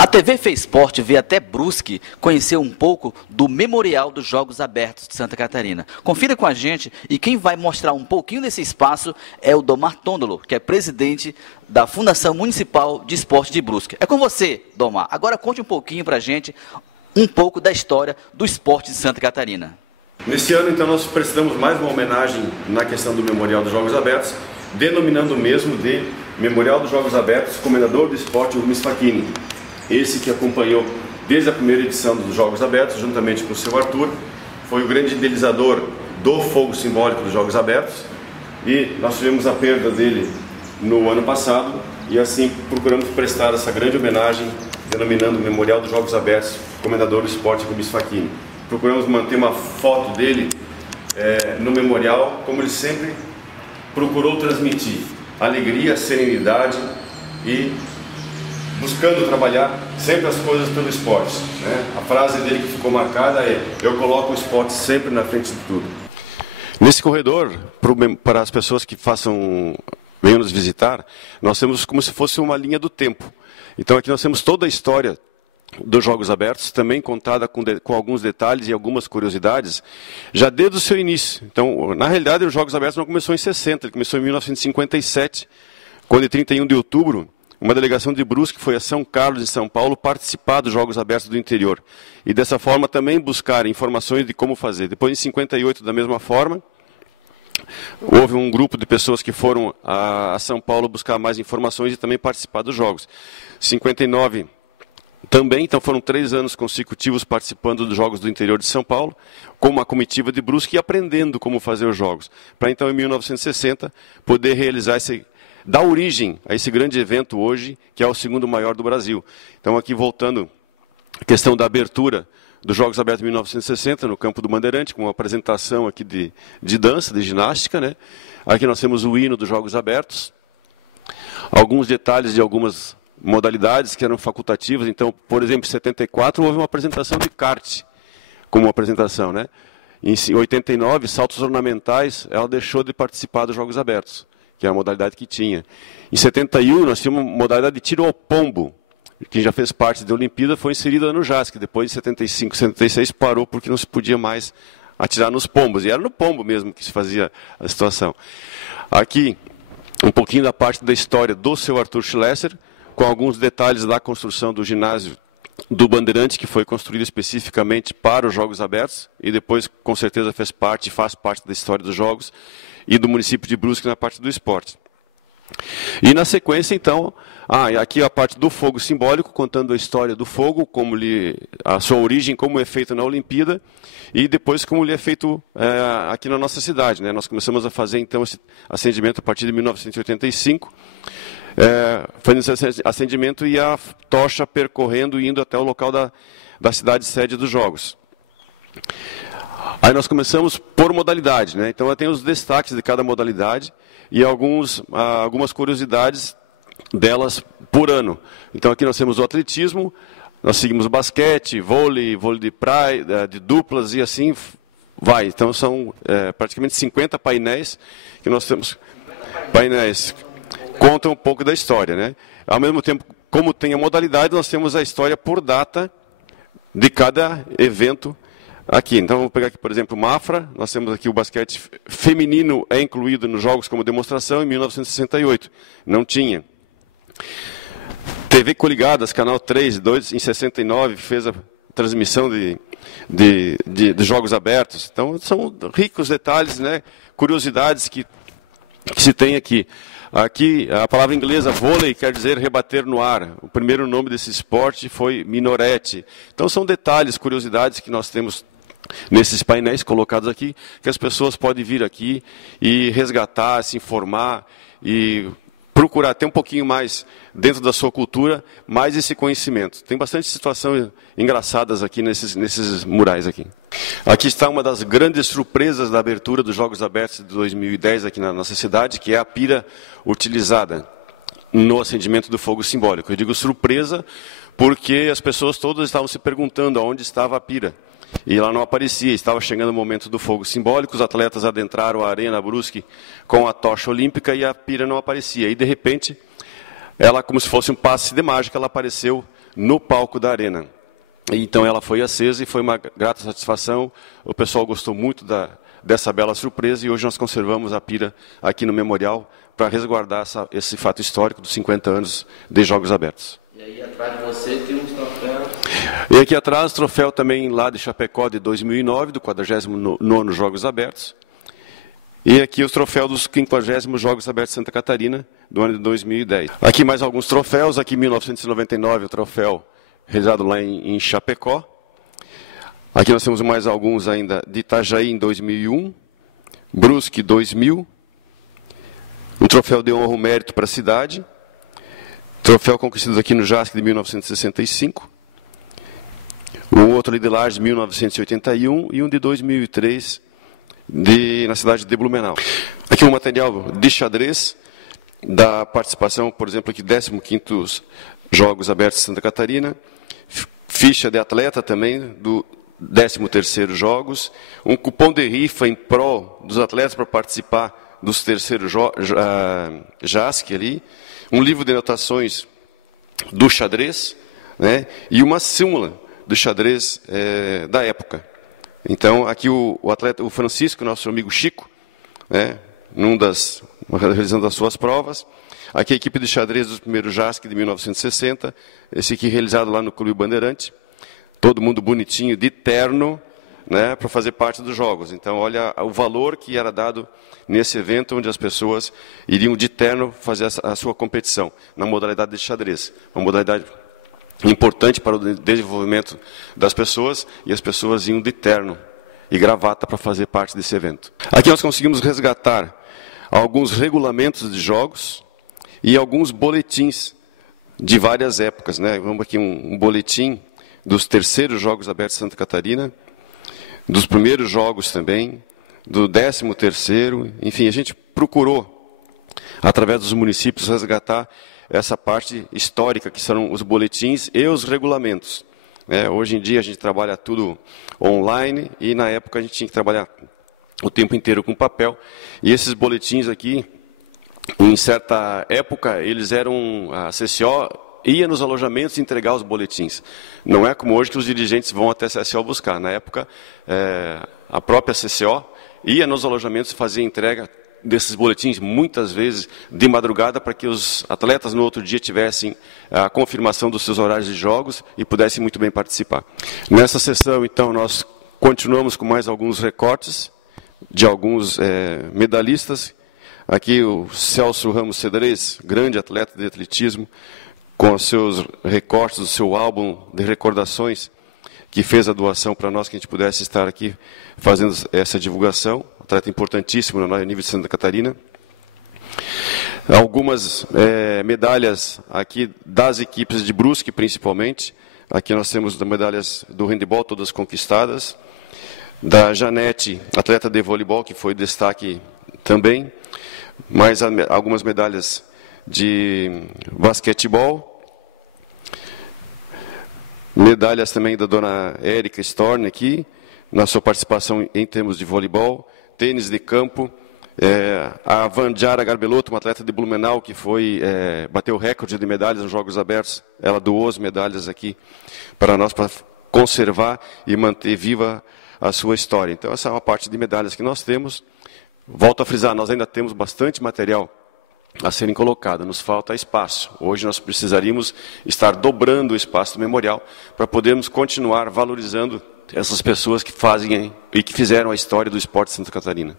A TV Fez Esporte veio até Brusque conhecer um pouco do Memorial dos Jogos Abertos de Santa Catarina. Confira com a gente e quem vai mostrar um pouquinho desse espaço é o Domar Tondolo, que é presidente da Fundação Municipal de Esporte de Brusque. É com você, Domar. Agora conte um pouquinho para a gente, um pouco da história do esporte de Santa Catarina. Nesse ano, então, nós prestamos mais uma homenagem na questão do Memorial dos Jogos Abertos, denominando mesmo de Memorial dos Jogos Abertos, Comendador do Esporte Rubens Facchini. Esse que acompanhou desde a primeira edição dos Jogos Abertos, juntamente com o seu Arthur, foi o grande idealizador do fogo simbólico dos Jogos Abertos, e nós tivemos a perda dele no ano passado, e assim procuramos prestar essa grande homenagem, denominando o Memorial dos Jogos Abertos, Comendador do Esporte Rubens Facchini. Procuramos manter uma foto dele no memorial, como ele sempre procurou transmitir: alegria, serenidade e buscando trabalhar sempre as coisas pelo esporte, né? A frase dele que ficou marcada é: eu coloco o esporte sempre na frente de tudo. Nesse corredor, para as pessoas que venham nos visitar, nós temos como se fosse uma linha do tempo. Então aqui nós temos toda a história dos Jogos Abertos, também contada com alguns detalhes e algumas curiosidades, já desde o seu início. Então, na realidade, os Jogos Abertos não começou em 60, ele começou em 1957, quando em 31 de outubro, uma delegação de Brusque foi a São Carlos, em São Paulo, participar dos Jogos Abertos do interior. E dessa forma também buscar informações de como fazer. Depois, em 58, da mesma forma, houve um grupo de pessoas que foram a São Paulo buscar mais informações e também participar dos Jogos. 59 também, então foram 3 anos consecutivos participando dos Jogos do interior de São Paulo, com uma comitiva de Brusque e aprendendo como fazer os Jogos. Para então, em 1960, poder realizar dar origem a esse grande evento hoje, que é o segundo maior do Brasil. Então, aqui voltando à questão da abertura dos Jogos Abertos de 1960, no Campo do Bandeirante, com uma apresentação aqui de dança, de ginástica, né? Aqui nós temos o hino dos Jogos Abertos, alguns detalhes de algumas modalidades que eram facultativas. Então, por exemplo, em 74 houve uma apresentação de kart, como apresentação, né? Em 89, saltos ornamentais, ela deixou de participar dos Jogos Abertos, que é a modalidade que tinha. Em 71, nós tínhamos uma modalidade de tiro ao pombo, que já fez parte da Olimpíada, foi inserida no JASC. Depois, em 75, 76, parou porque não se podia mais atirar nos pombos. E era no pombo mesmo que se fazia a situação. Aqui, um pouquinho da parte da história do seu Arthur Schlesser, com alguns detalhes da construção do ginásio do Bandeirante, que foi construído especificamente para os Jogos Abertos, e depois, com certeza, faz parte da história dos Jogos, e do município de Brusque na parte do esporte. E na sequência, então, aqui a parte do fogo simbólico, contando a história do fogo, a sua origem, como é feito na Olimpíada, e depois como ele é feito aqui na nossa cidade, né? Nós começamos a fazer, então, esse acendimento a partir de 1985, fazendo esse acendimento e a tocha percorrendo e indo até o local da cidade sede dos Jogos. Aí nós começamos por modalidade, né? Então tem os destaques de cada modalidade e algumas curiosidades delas por ano. Então aqui nós temos o atletismo, nós seguimos o basquete, vôlei de praia, de duplas e assim vai. Então são praticamente 50 painéis que nós temos. Painéis contam um pouco da história, né? Ao mesmo tempo, como tem a modalidade, nós temos a história por data de cada evento aqui. Então, vamos pegar aqui, por exemplo, o Mafra. Nós temos aqui o basquete feminino é incluído nos Jogos como demonstração em 1968. Não tinha. TV Coligadas, Canal 3, em 69, fez a transmissão de Jogos Abertos. Então, são ricos detalhes, né? Curiosidades que se tem aqui. Aqui, a palavra inglesa, vôlei, quer dizer rebater no ar. O primeiro nome desse esporte foi Minorete. Então, são detalhes, curiosidades que nós temos nesses painéis colocados aqui, que as pessoas podem vir aqui e resgatar, se informar e procurar ter um pouquinho mais dentro da sua cultura, mais esse conhecimento. Tem bastante situações engraçadas aqui nesses murais aqui. Aqui está uma das grandes surpresas da abertura dos Jogos Abertos de 2010 aqui na nossa cidade, que é a pira utilizada no acendimento do fogo simbólico. Eu digo surpresa porque as pessoas todas estavam se perguntando aonde estava a pira. E ela não aparecia, estava chegando o momento do fogo simbólico, os atletas adentraram a Arena Brusque com a tocha olímpica e a pira não aparecia. E de repente, ela, como se fosse um passe de mágica, ela apareceu no palco da arena. Então ela foi acesa e foi uma grata satisfação. O pessoal gostou muito dessa bela surpresa e hoje nós conservamos a pira aqui no memorial para resguardar esse fato histórico dos 50 anos de Jogos Abertos. E aí atrás de você tem uns troféus. E aqui atrás, troféu também lá de Chapecó de 2009, do 49º Jogos Abertos. E aqui os troféus dos 50º Jogos Abertos de Santa Catarina, do ano de 2010. Aqui mais alguns troféus, aqui em 1999 o troféu realizado lá em Chapecó. Aqui nós temos mais alguns ainda de Itajaí em 2001, Brusque 2000, um troféu de honra ao mérito para a cidade, troféu conquistados aqui no JASC de 1965, um outro ali de Lages de 1981 e um de 2003 na cidade de Blumenau. Aqui um material de xadrez da participação, por exemplo, aqui 15º Jogos Abertos de Santa Catarina, ficha de atleta também do 13º Jogos, um cupom de rifa em prol dos atletas para participar dos terceiros JASC ali, um livro de anotações do xadrez, né, e uma súmula do xadrez da época. Então, aqui o atleta, o Francisco, nosso amigo Chico, né, realizando as suas provas. Aqui a equipe de xadrez do primeiro JASC de 1960, esse aqui realizado lá no Clube Bandeirante. Todo mundo bonitinho, de terno, né, para fazer parte dos jogos. Então, olha o valor que era dado nesse evento, onde as pessoas iriam de terno fazer a sua competição, na modalidade de xadrez. Uma modalidade importante para o desenvolvimento das pessoas, e as pessoas iam de terno e gravata para fazer parte desse evento. Aqui nós conseguimos resgatar alguns regulamentos de jogos e alguns boletins de várias épocas, né? Vamos aqui um boletim dos terceiros Jogos Abertos de Santa Catarina, dos primeiros jogos também, do 13º, enfim, a gente procurou, através dos municípios, resgatar essa parte histórica, que são os boletins e os regulamentos. Hoje em dia a gente trabalha tudo online, e na época a gente tinha que trabalhar o tempo inteiro com papel, e esses boletins aqui, em certa época, eles eram, a CCO ia nos alojamentos entregar os boletins. Não é como hoje que os dirigentes vão até a CCO buscar. Na época, a própria CCO ia nos alojamentos fazer entrega desses boletins, muitas vezes de madrugada, para que os atletas no outro dia tivessem a confirmação dos seus horários de jogos e pudessem muito bem participar. Nessa sessão, então, nós continuamos com mais alguns recortes de alguns medalhistas. Aqui o Celso Ramos Cedrez, grande atleta de atletismo, com os seus recortes do seu álbum de recordações, que fez a doação para nós, que a gente pudesse estar aqui fazendo essa divulgação. Atleta importantíssimo no nível de Santa Catarina. Algumas medalhas aqui das equipes de Brusque, principalmente. Aqui nós temos medalhas do handebol, todas conquistadas. Da Janete, atleta de voleibol, que foi destaque também. Mais algumas medalhas de basquetebol. Medalhas também da dona Érica Storni aqui, na sua participação em termos de voleibol. Tênis de campo, a Vandiara Garbelotto, uma atleta de Blumenau, que bateu o recorde de medalhas nos Jogos Abertos. Ela doou as medalhas aqui para nós, para conservar e manter viva a sua história. Então, essa é uma parte de medalhas que nós temos. Volto a frisar, nós ainda temos bastante material a serem colocado, nos falta espaço. Hoje nós precisaríamos estar dobrando o espaço do memorial para podermos continuar valorizando essas pessoas que fazem e que fizeram a história do esporte de Santa Catarina.